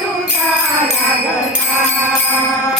तुझा लागला